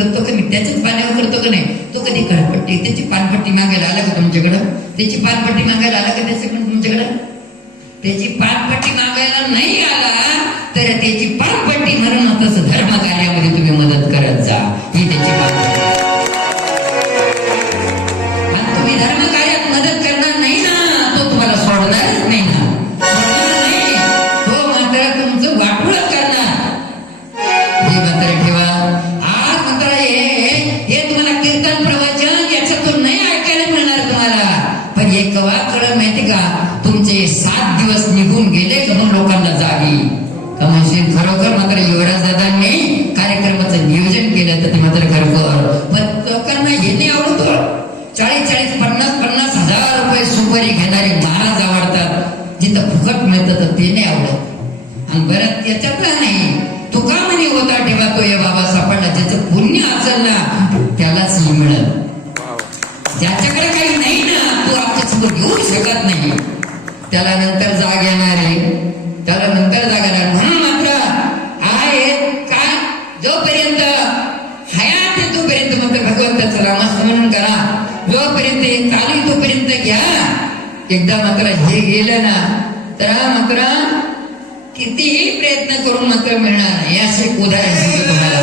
जगतो का नाही, त्याच्याच पाण्यावर करतो का नाही, तो कधी कळपट्टी त्याची पानपट्टी मागायला आला का तुमच्याकडं? त्याची पानपट्टी मागायला आला का त्याच्याकडून तुमच्याकडं? त्याची पानपट्टी मागायला नाही आला तर त्याची पानपट्टी म्हणून तसं धर्म कार्यामध्ये तुम्ही मदत करत जा, ही त्याची पानपट्टी. आणि तुम्ही धर्म कार्यात मदत करणार नाही ना, तो तुम्हाला सोडणारच नाही ना, सोडणार नाही, तो मात्र तुमचं वाटोळं करणार. हे मात्र ठेवा. आज मात्र हे तुम्हाला कीर्तन प्रवचन याच्यातून नाही ऐकायला मिळणार तुम्हाला, पण हे कवा कळलं माहिती का, तुमचे 7 दिवस निघून गेले म्हणून लोकांना जागी का म्हणजे खरोखर मात्र युवराज दादांनी कार्यक्रमाचं नियोजन केलं तर ते मात्र खरोखर. पण लोकांना हे नाही आवडतो. 40-40, 50-50 हजार रुपये सुपारी घेणारे महाराज आवडतात, जिथं फुकट मिळतं तर ते नाही आवडत. आणि बरं त्याच्यातला नाही, तुका म्हणे होता ठेवा तो ये बाबा सापडला, ज्याचं पुण्य असेल ना त्यालाच मिळेल, ज्याच्याकडे काही नाही ना तो आमच्यासमोर घेऊ शकत नाही, त्याला नंतर जाग येणार आहे, त्याला नंतर जाग येणार. म्हणून मात्र आहे का, जोपर्यंत हयात आहे तोपर्यंत मात्र भगवंताचं नामस्मरण करा, जोपर्यंत चालेल तोपर्यंत घ्या. एकदा मात्र हे गेलं ना तर मात्र कितीही प्रयत्न करून मात्र मिळणार नाही. असे उदाहरण तुम्हाला